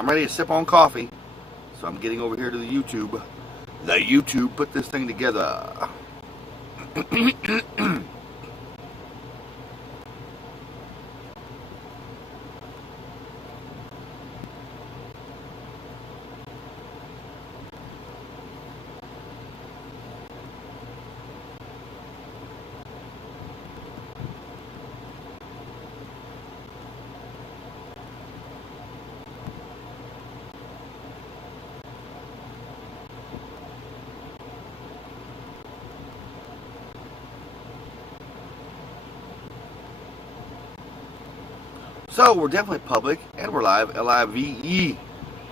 I'm ready to sip on coffee. So I'm getting over here to the YouTube. The YouTube put this thing together. So we're definitely public and we're live, L-I-V-E.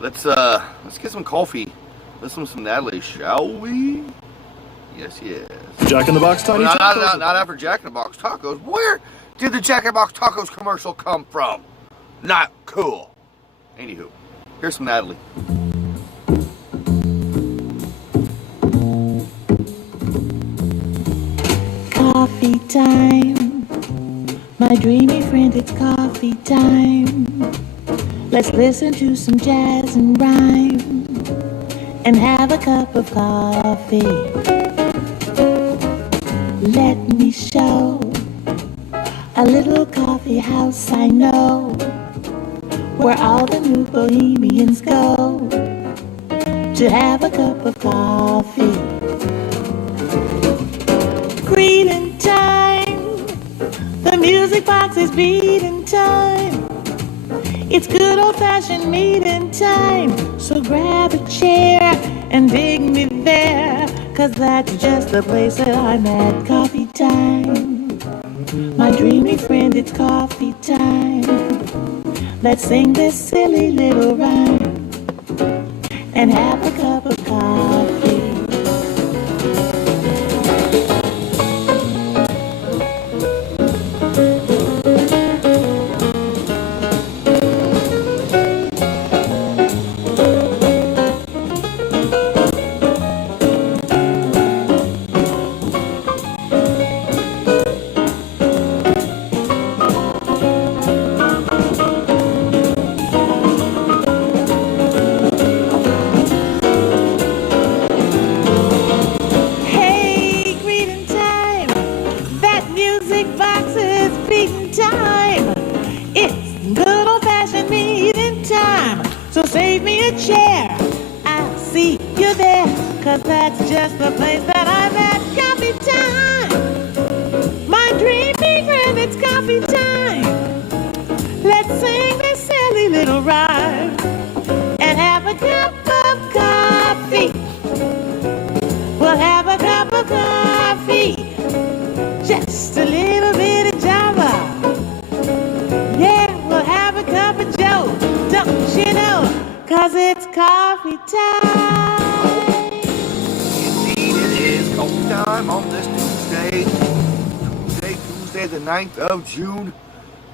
Let's get some coffee. Listen to some Natalie, shall we? Yes, yes. Jack in the Box Tiny Tacos. Not after Jack in the Box Tacos. Where did the Jack in the Box Tacos commercial come from? Not cool. Anywho, here's some Natalie. Coffee time. My dreamy friend, it's coffee time. Let's listen to some jazz and rhyme and have a cup of coffee. Let me show a little coffee house I know, where all the new bohemians go to have a cup of coffee. Greeting time. The music box is beating time. It's good old-fashioned meeting time. So grab a chair and dig me there, 'cause that's just the place that I'm at. Coffee time. My dreamy friend, it's coffee time. Let's sing this silly little rhyme and have a cup of coffee. Save me a chair, I see you there, 'cause that's just the place that I'm at. Coffee time, my dreamy friend, it's coffee time. Let's sing this silly little rhyme and have a cup of coffee. We'll have a cup of coffee, just a little bit of Java. Yeah, we'll have a cup of Joe, don't you know? 'Cause it's coffee time. Indeed it is coffee time on this Tuesday the 9th of June,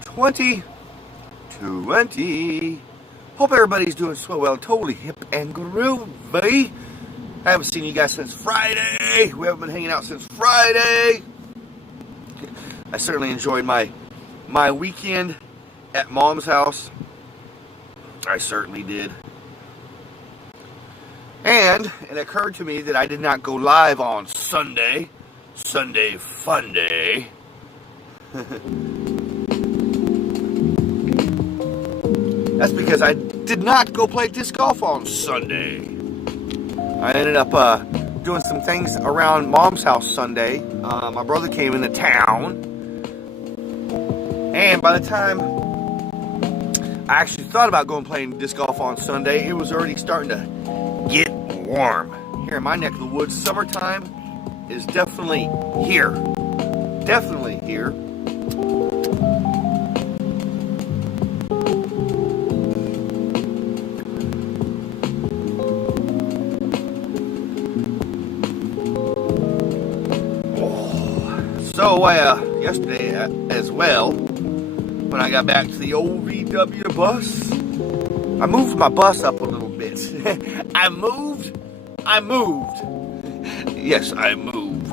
2020. Hope everybody's doing so well, totally hip and groovy. I haven't seen you guys since Friday. We haven't been hanging out since Friday. I certainly enjoyed my weekend at Mom's house. I certainly did. And it occurred to me that I did not go live on Sunday. Sunday Fun Day. That's because I did not go play disc golf on Sunday. I ended up doing some things around Mom's house Sunday. My brother came into town. And by the time I actually thought about going playing disc golf on Sunday, it was already starting to get warm. Here in my neck of the woods, summertime is definitely here. Definitely here. So yesterday as well, when I got back to the old VW bus, I moved my bus up a little bit. I moved. Yes, I moved.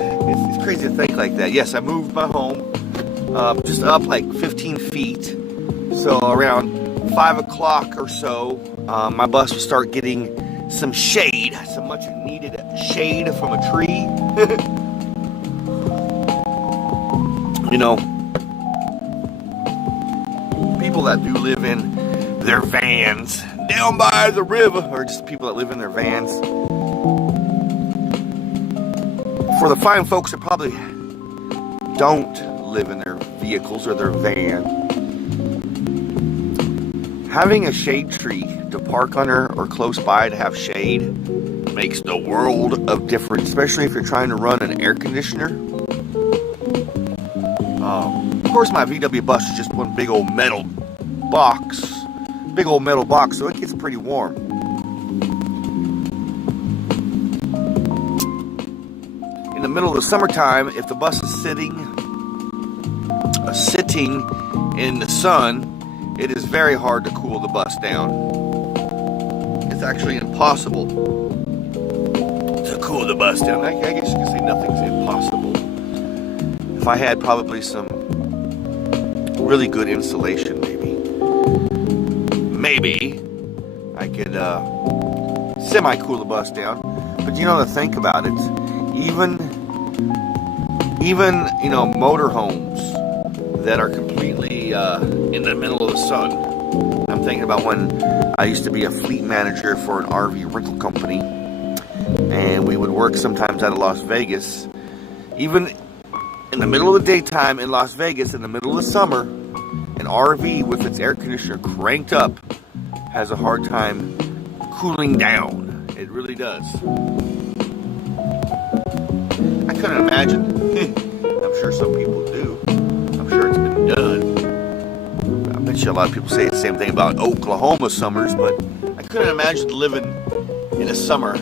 It's crazy to think like that. Yes, I moved my home just up like 15 feet. So around 5 o'clock or so, my bus will start getting some shade, some much needed shade from a tree. You know, people that do live in their vans down by the river, or just people that live in their vans. For the fine folks that probably don't live in their vehicles or their van, having a shade tree to park under or close by to have shade makes the world of difference, especially if you're trying to run an air conditioner. Of course, my VW bus is just one big old metal box, so it gets pretty warm. In the middle of the summertime, if the bus is sitting in the sun, it is very hard to cool the bus down. It's actually impossible to cool the bus down. I guess you can say nothing's impossible. If I had probably some really good insulation, maybe I could semi-cool the bus down. But you know, to think about it, even you know, motorhomes that are completely in the middle of the sun. I'm thinking about when I used to be a fleet manager for an RV rental company, and we would work sometimes out of Las Vegas. Even in the middle of the daytime in Las Vegas, in the middle of the summer, an RV with its air conditioner cranked up has a hard time cooling down. It really does. I couldn't imagine. I'm sure some people do. I'm sure it's been done. I bet you a lot of people say the same thing about Oklahoma summers, but I couldn't imagine living in a summer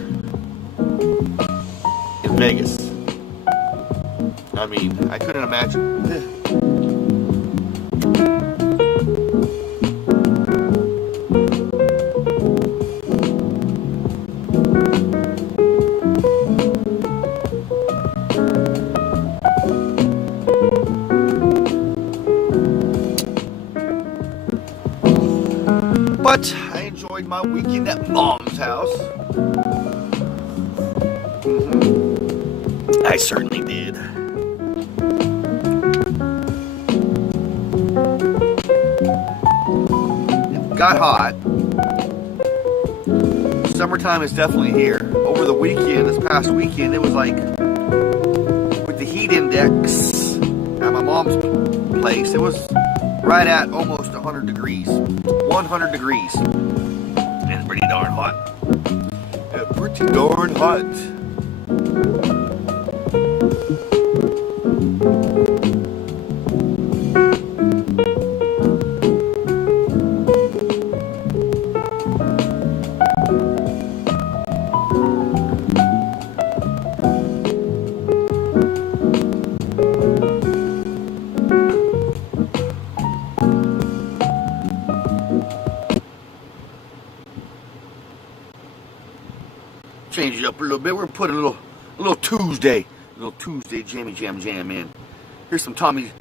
in Vegas. I mean, I couldn't imagine. But I enjoyed my weekend at Mom's house. I certainly did. It got hot. Summertime is definitely here. Over the weekend, this past weekend, it was like, with the heat index at my mom's place, it was right at almost 100 degrees. 100 degrees. And it's pretty darn hot. Yeah, pretty darn hot. Change it up a little bit. We're gonna put a little Tuesday jammy jam in. Here's some Tommy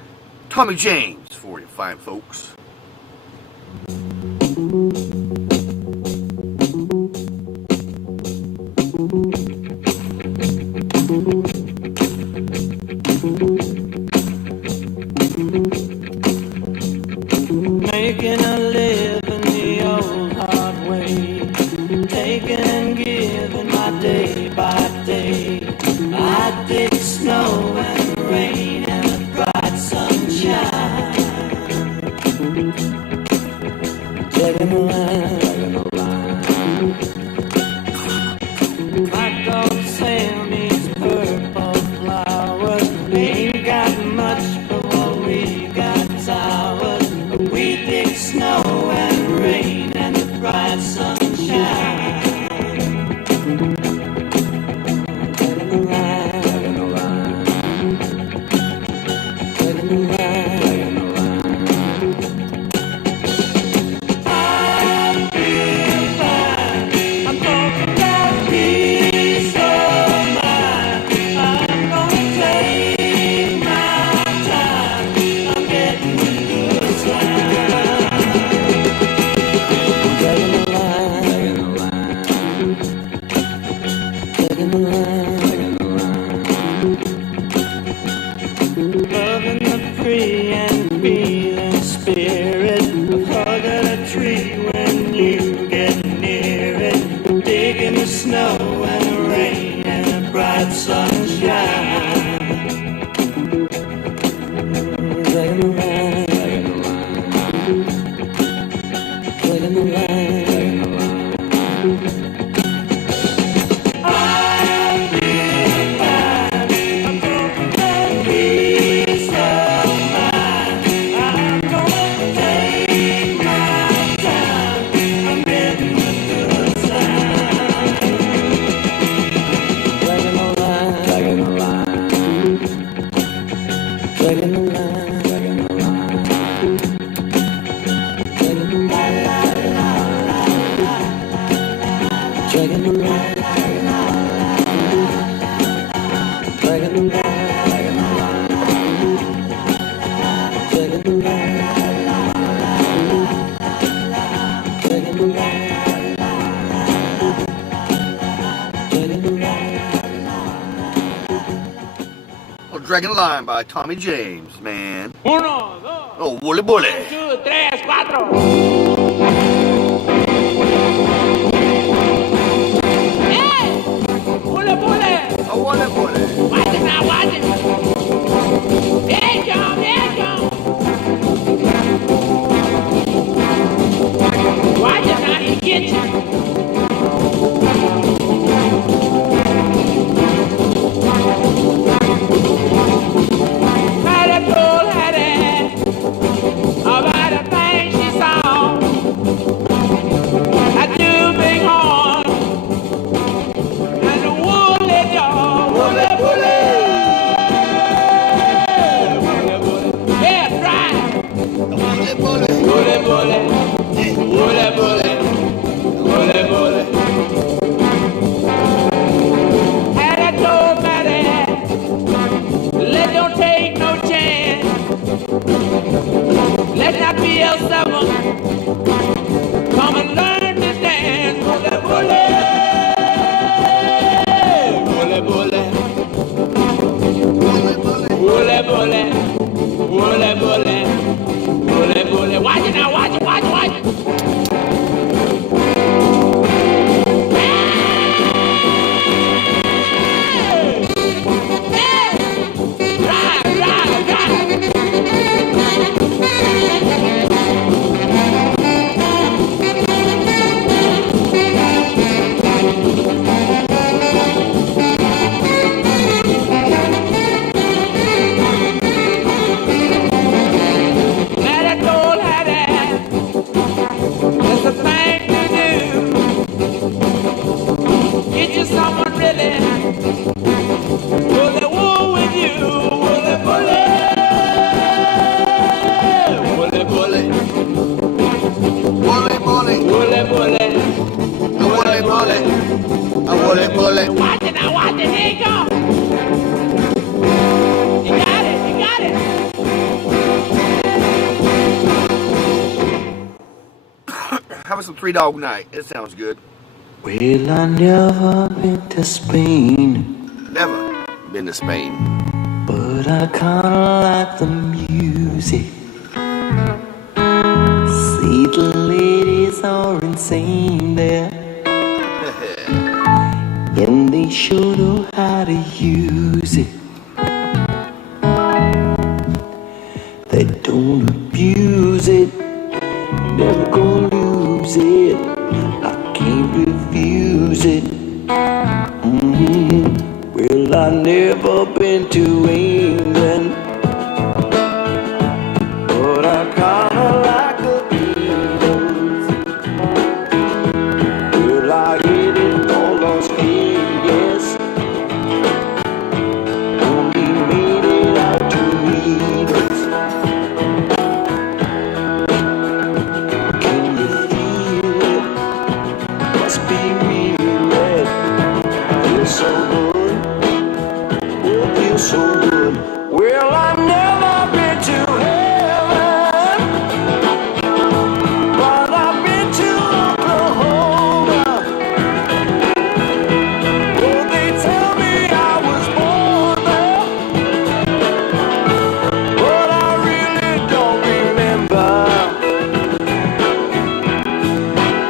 James for you, fine folks. Making a living the old hard way, taking and giving my day by day. I dig snow and rain and the bright sunshine. Taking a line. My dog Sam needs purple flowers. Ain't got much, but what we got towers. We dig snow and rain and the bright sunshine. dragging along, dragging along, dragging along. Dragging a Line by Tommy James, man. Uno, dos, Oh, Wooly Bully. 2, 3, 4. ¡Eh! ¡Pule, pule! Oh, Wooly Bully. Watch it now, watch it. There you go, there you go. Watch it now, he get you. Hattie told Hattie about a thing she saw. A two big horn and a woolly dog. Woolly, woolly. Woolly, woolly. Yeah, try. Wooly Bully. Woolly, woolly. Woolly, woolly. Woolly, woolly. Hattie told Matty, let don't take no chance. Let not be else someone come and learn to dance. Bully, bully. Bully, bully. Wooly Bully. Bully, bully. Bully, bully. Bully, bully. Watch it now, watch it, watch it, watch it. Drive, drive, drive. Let it go, let it. It's the thing to do. Get you someone really. Will they wool with you? Will they bully? Will they bully? Wooly Bully. Will they bully? A Wooly Bully. A Wooly Bully. Watch it now, watch it. Here you go. You got it, you got it. Having some Three Dog Night. It sounds good. Well, I never been to Spain, Never been to Spain. but I kinda like the music. See, the ladies are insane there, and they sure know how to use it. They don't abuse it, never gonna lose it. I can't refuse it. Well, I never been to England, but I kinda like the Beatles. Well, I get it on Las Vegas, only made it out to meet us. Can you feel it? Must be real red. Feels so good. It feels so good. Well, I've never been to heaven, but I've been to Oklahoma. Oh, they tell me I was born there, but I really don't remember.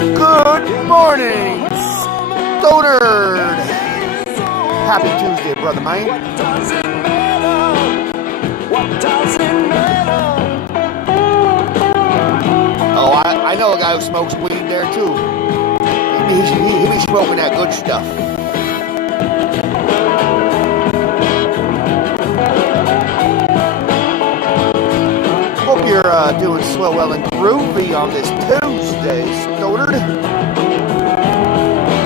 Good morning, Stonard. Happy Tuesday, brother mine. What does it matter? What does it matter? Oh, I know a guy who smokes weed there too. He be smoking that good stuff. Hope you're doing swell, well, and groovy on this Tuesday, Stonard.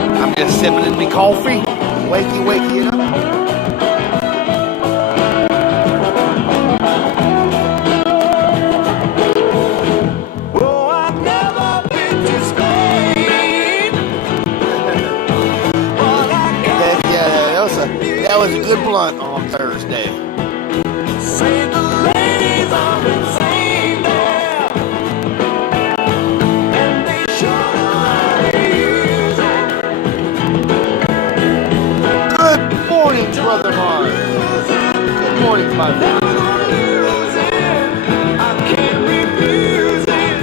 I'm just sipping in me coffee, wakey, you know. Oh, I've never been to Spain, good blunt on Thursday. Say the ladies are insane there, and they sure know how to use it. Good morning, Brother Mark. Good morning, my friend. Never gonna use it. I can't refuse it.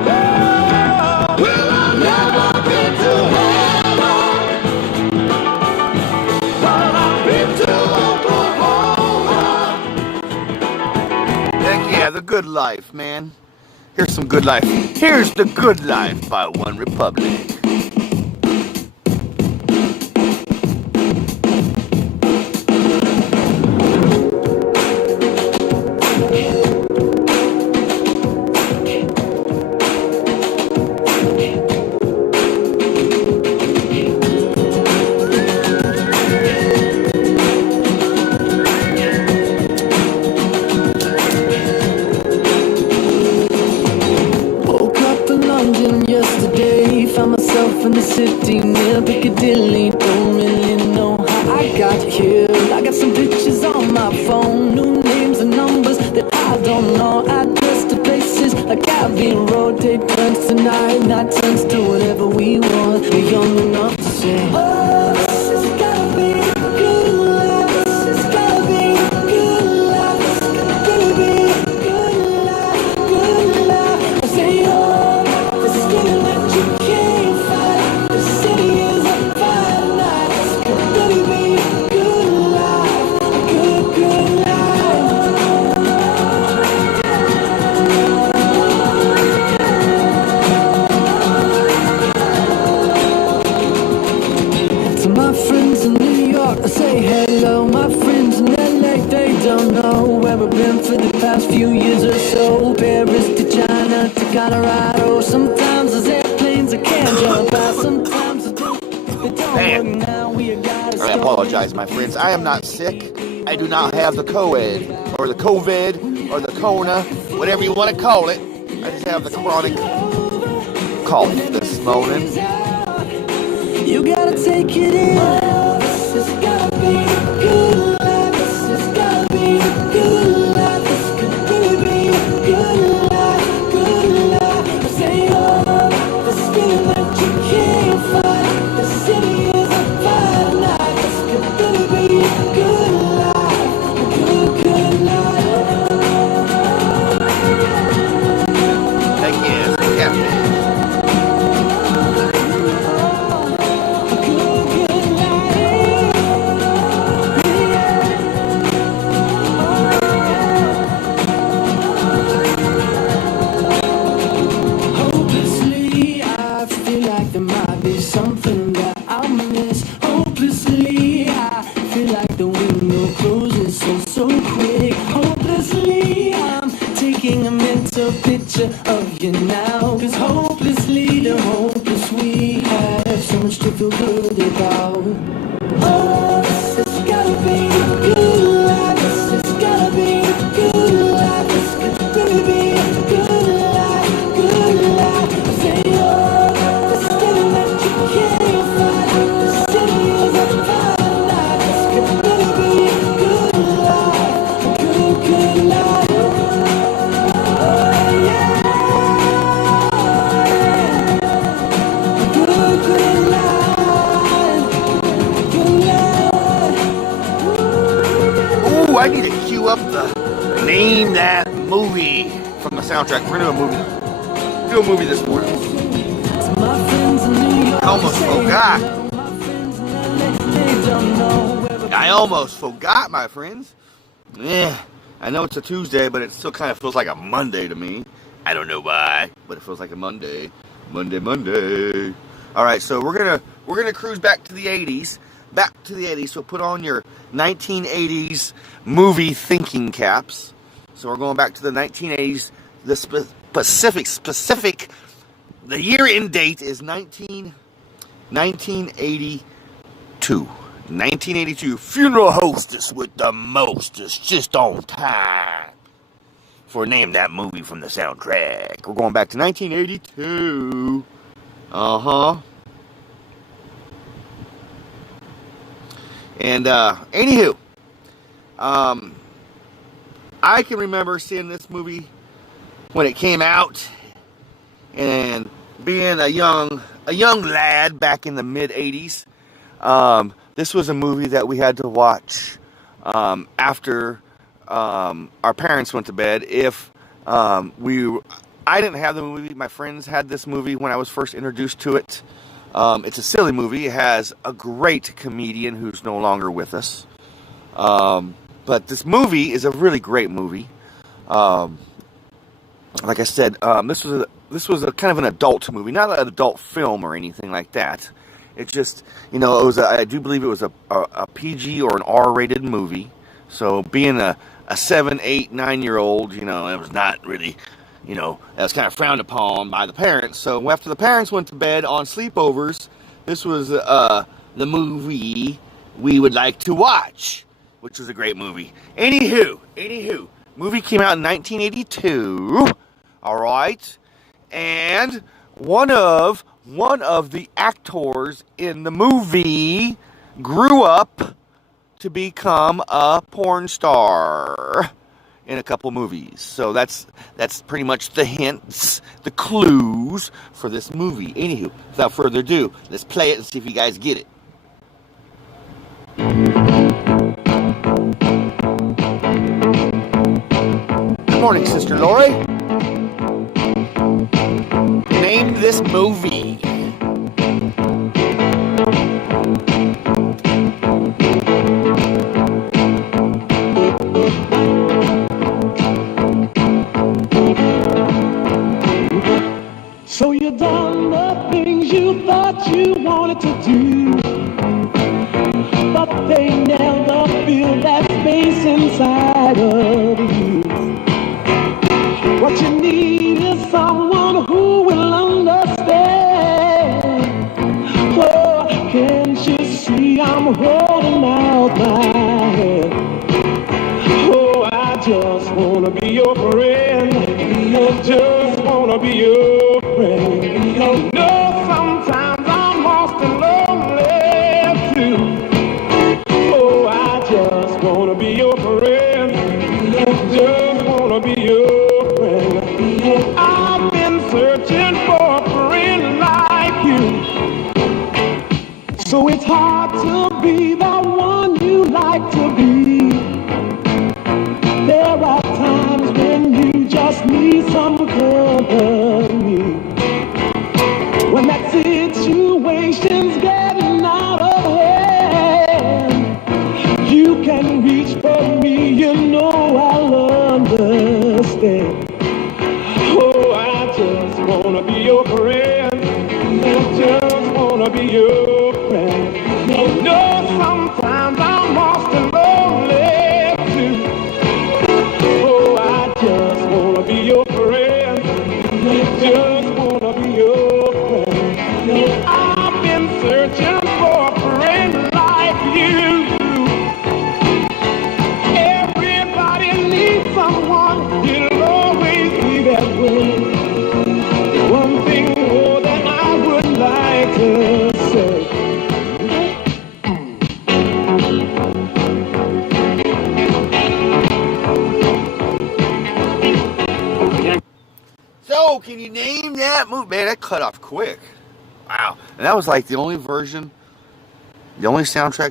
Oh, well, I've never been to heaven, but I've been to Oklahoma. Heck yeah, the good life, man. Here's some good life. Here's the good life by One Republic. Woke up in London yesterday, found myself in the city near Piccadilly. Don't really know how I got here. I got some pictures on my phone, new names and numbers that I don't know. Address to places like Abbey Road. Day turns to night, night turns to whatever we want. We're young enough to say, oh, this has gotta be a good life. This has gotta be a good life. This has gotta be a good life, good life. I say, oh, this is feeling that you can't fight. The city is a fine night. This could really be a good life, a good, good life. To my friends in New York, I say hello. My friends in LA, they don't know where I've been for the past few years or so. Paris to China to Colorado. Sometimes there's airplanes I can't jump past. Sometimes it don't work now. We got I apologize, my friends. I am not sick. I do not have the COVID, or the COVID, or the Kona, whatever you want to call it. I just have the chronic cough this morning. You gotta take it in. This has gotta be a good life. This has gotta be a good life. This could really be a good life, good life. I say, oh, this feeling that you can't fight. The city is a fine night. This could really be a good life, a good, good life. Heck yeah, it's the captain. A good, good life. Hopelessly, I feel like there might be something that I'll miss. Hopelessly, I feel like the window closes so quick. Hopelessly, I'm taking a mental picture of you now. 'Cause hopelessly, the hopeless we have so much to feel good about. Oh, this has gotta be a good life. This has gotta be a good life. This could really be a good life, good life. I say, oh, this feeling that you can't fight. The city is a fine night. This could really be a good life, a good, good life. Oh, yeah. A good, good life, good life. Ooh, I need to cue up the Name That Movie from the soundtrack. We're gonna do a movie this morning. My friends in New York I almost say forgot. hello. My friends in LA, they don't know where we're I almost forgot, my friends. Yeah, I know it's a Tuesday, but it still kind of feels like a Monday to me. I don't know why, but it feels like a Monday. Monday. All right, so we're gonna cruise back to the 80s. So put on your 1980s movie thinking caps. So we're going back to the 1980s. The specific. The year in date is 1982. 1982. Funeral Hostess with the mostest, just on time. For Name That Movie from the soundtrack. We're going back to 1982. And anywho, I can remember seeing this movie when it came out, and being a young lad back in the mid '80s. This was a movie that we had to watch after our parents went to bed. I didn't have the movie. My friends had this movie when I was first introduced to it. It's a silly movie. It has a great comedian who's no longer with us. But this movie is a really great movie. Like I said, this was a kind of an adult movie, not an adult film or anything like that. It just, it was I do believe it was a PG or an R-rated movie. So being a 7, 8, 9-year-old, it was not really, that was kind of frowned upon by the parents. So after the parents went to bed on sleepovers, this was the movie we would like to watch, which was a great movie. Anywho, movie came out in 1982. All right, and one of the actors in the movie grew up to become a porn star in a couple movies. So that's pretty much the hints, the clues for this movie. Anywho, without further ado, let's play it and see if you guys get it. Good morning, Sister Lori. Name this movie. So you done the things you thought you wanted to do, but they never fill that space inside of you. What you need is someone who will understand. Oh, can't you see I'm holding out my hand? Oh, I just wanna be your friend. I just wanna be your friend. No, sometimes I'm lost and lonely too. Oh, I just wanna be your friend. I just wanna be your friend. I've been searching for a friend like you. So it's hard to be the one you like to be. There are times when you just need some company. When that situation's getting out of hand, you can reach for me, I'll understand. Oh, I just wanna be your friend. I just wanna be your friend. No, sometimes I'm lost and lonely too. Oh, I just wanna be your friend. I just wanna be your friend. I've been searching for a friend like you. Everybody needs someone. It'll always be that way. One thing more that I would like to say. So, can you name that movie? Man, that cut off quick. Wow. And that was like the only soundtrack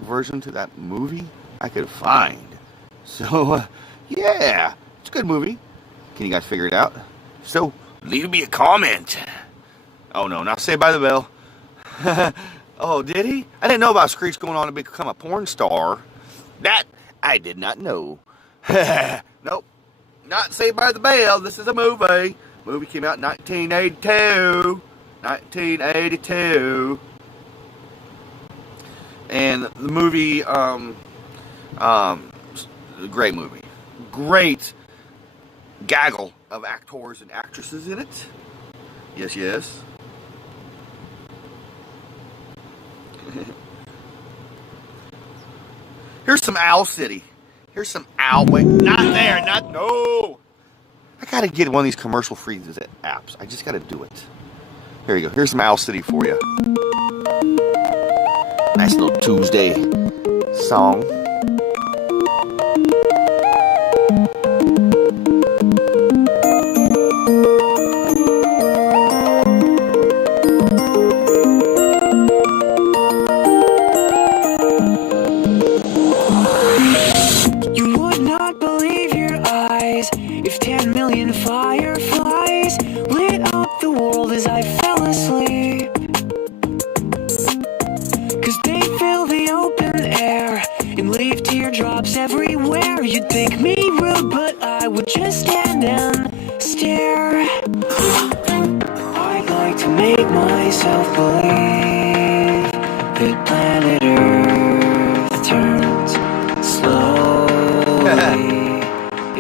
version to that movie I could find. So, yeah, it's a good movie. Can you guys figure it out? So, leave me a comment. Oh, no, not Saved by the Bell. Oh, did he? I didn't know about Screech going on to become a porn star. That I did not know. Nope, not Saved by the Bell. This is a movie. Movie came out in 1982. 1982. And the movie, great movie. Great gaggle of actors and actresses in it. Yes, yes. Here's some Owl City. Here's some Owl. Wait, not there. No. I gotta get one of these commercial-free apps. I just gotta do it. Here you go. Here's some Owl City for you. Nice little Tuesday song. You would not believe your eyes if 10 million fireflies lit up the world as I fell asleep. 'Cause they fill the open air and leave teardrops everywhere. You'd think me rude, but I would just stand and stare. I'd like to make myself believe that planet Earth turns slowly.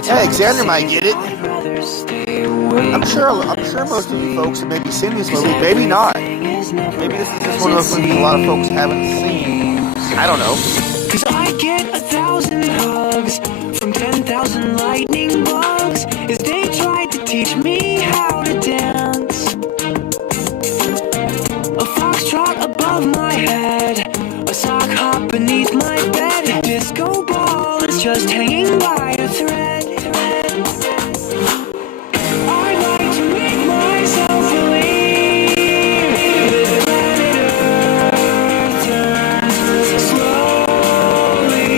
Alexander might get it. I'd rather stay away. I'm sure most of you folks have maybe seen this movie, maybe not. Maybe this is just one of those movies a lot of folks haven't seen. I don't know. 'Cause I get 1,000 hugs from 10,000 lightning bugs as they tried to teach me how to dance. A foxtrot above my head, a sock hop beneath my bed. A disco ball is just hanging by a thread. I'd like to make myself believe that planet Earth turns slowly.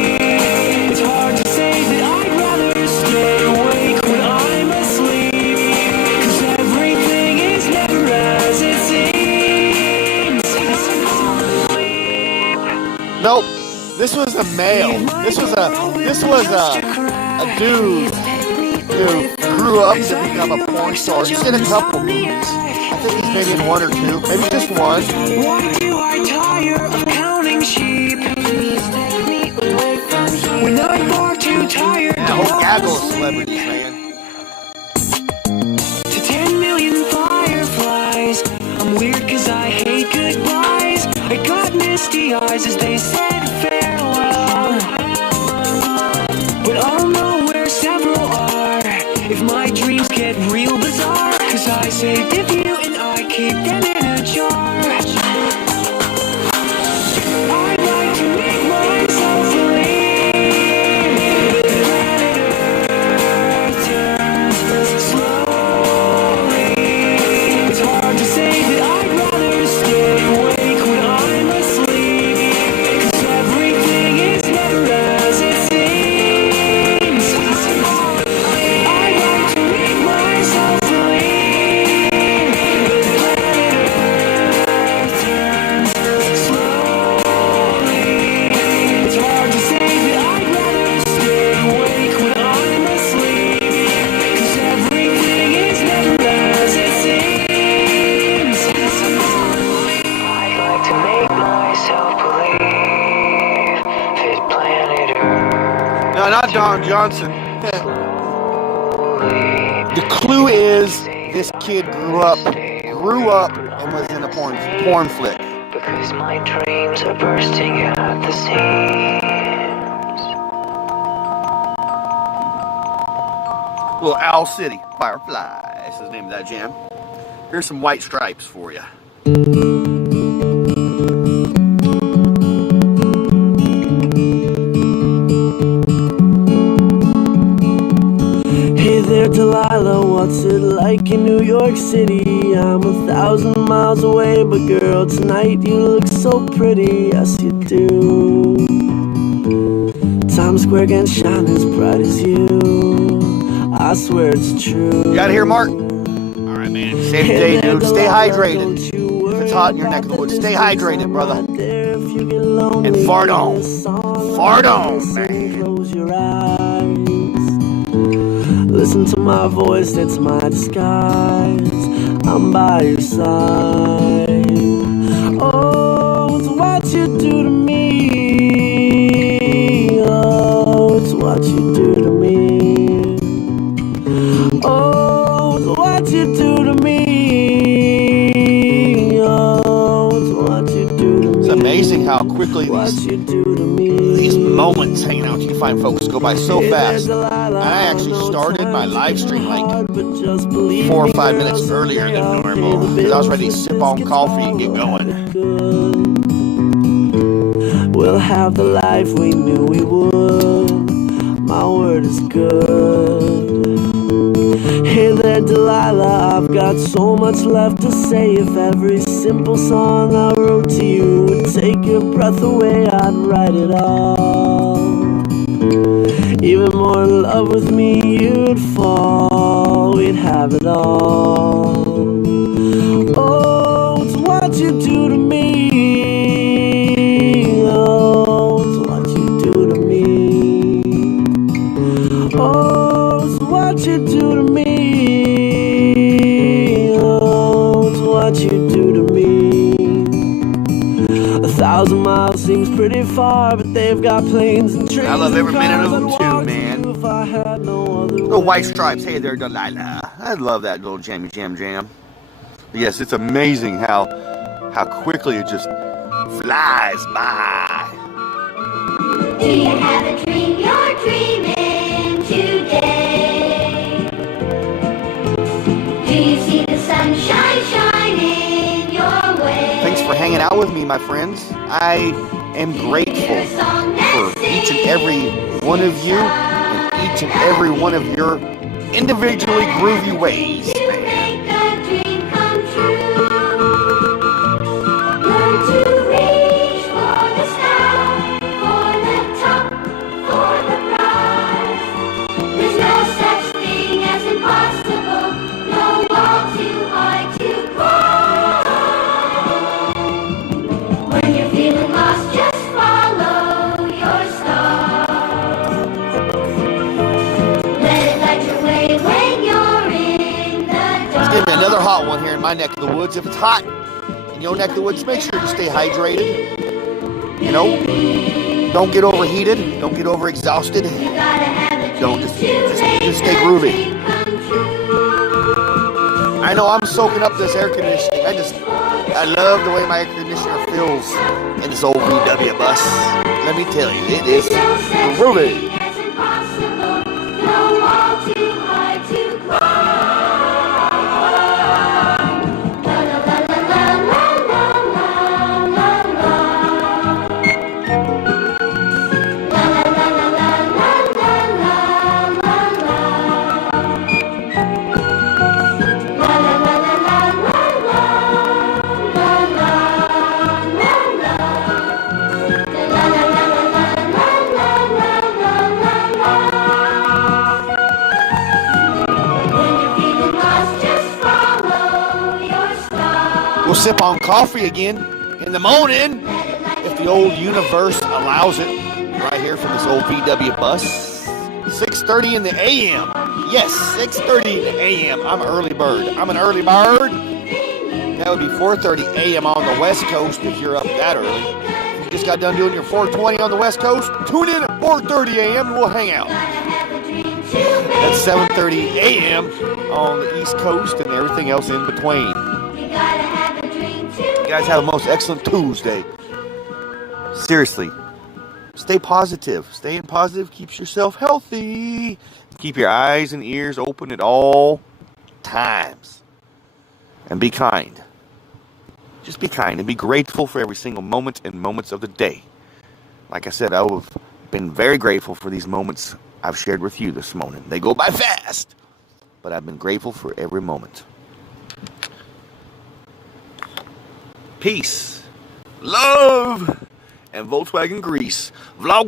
It's hard to say that I'd rather stay awake when I'm asleep. 'Cause everything is never as it seems. Nope. This was a male. This was a dude who grew up to become a porn star. He's in a couple movies. I think he's maybe in one or two, maybe just one. Why do I tire of counting sheep? Please take me away from here. When I'm far too tired And a whole gaggle of celebrities, man. to 10 million fireflies. I'm weird 'cause I hate goodbyes. I got misty eyes as they said farewell. But I'll know where several are if my dreams get real bizarre. 'Cause I saved a few and I keep them in a jar. I'd like to make myself believe that planet Earth turns slowly. It's hard to say that I'd rather stay awake when I'm asleep. 'Cause everything is never as it seems. I'd like to make myself believe that planet Earth turns slowly. It's hard to say that I'd rather stay awake when I'm asleep. 'Cause everything is never as it seems. I'd like to make myself believe that planet Earth No, not Don Johnson. The clue is this kid grew up and was in a porn flick. because my dreams are bursting at the seams. Little Owl City, Firefly. That's the name of that jam. Here's some White Stripes for you. Hey there, Delilah, what's it like in New York City? I'm 1,000 miles away, but girl, tonight you look so pretty, yes you do. Times Square can shine as bright as you, I swear it's true. You out of here, Mark? All right, man. Save the day, dude. Stay hydrated. If it's hot in your neck of the woods, stay hydrated, brother. And fart on. Fart on, man. Close your eyes. Listen to my voice, it's my disguise. I'm by your side. Oh, it's what you do to me. Oh, it's what you do to me. Oh, it's what you do to me. Oh, it's what you do to me. It's amazing how quickly What you do to me. these moments hanging out with you fine folks go by so fast. And I actually started my live stream like 4 or 5 minutes earlier than normal because I was ready to sip on coffee and get going. Well, have the life we knew we would. My word is good. Hey there, Delilah, I've got so much left to say. If every simple song I wrote to you would take your breath away, I'd write it all. Even more in love with me, you'd fall. We'd have it all. Oh, it's what you do to me. Oh, it's what you do to me. Oh, it's what you do to me. Oh, it's what you do to me. 1,000 miles seems pretty far, but they've got planes and trains. I love every and minute of cars them I'd too, walk man. to if I had no other Little way. White Stripes. Hey there, Delilah. I love that little jammy jam. Yes, it's amazing how quickly it just flies by. Do you have a dream you're dreaming today? Do you see the sunshine shining your way? Thanks for hanging out with me, my friends. I am grateful for each and every one of you and each and every one of your individually groovy ways. To make a dream come true. Learn to reach for the sky, for the top, for the prize. There's no such thing as impossible, no wall too high to climb. When you're feeling lost, just follow your star. Let it light your way when you're in the dark. Give me another hot one here in my neck of the woods. If it's hot in your neck of the woods, make sure you stay hydrated. You know, don't get overheated. Don't get overexhausted. You gotta have a Don't dream just to stay make groovy. a dream come true. I know I'm soaking up this air conditioning. I love the way my air conditioner feels in this old VW bus. Let me tell you, it is No such groovy. thing as impossible, no wall too high to climb. La la la la la la la la la. La la la la la la la la la. La la la la la la la When you're feeling lost, just follow your star. We'll sip on coffee again in the morning if the old universe allows it. Right here from this old VW bus. 6:30 in the AM. Yes, 6:30 AM. I'm an early bird. I'm an early bird. That would be 4:30 AM on the West Coast if you're up that early. If you just got done doing your 4:20 on the West Coast, tune in at 4:30 AM and we'll hang out. That's 7:30 AM on the East Coast and everything else in between. You gotta have a dream to You guys have a most excellent Tuesday. Seriously, stay positive. Staying positive keeps yourself healthy. Keep your eyes and ears open at all times. And be kind. Just be kind and be grateful for every single moment and moments of the day. Like I said, I've been very grateful for these moments I've shared with you this morning. They go by fast, but I've been grateful for every moment. Peace, love, and Volkswagen grease. Vlog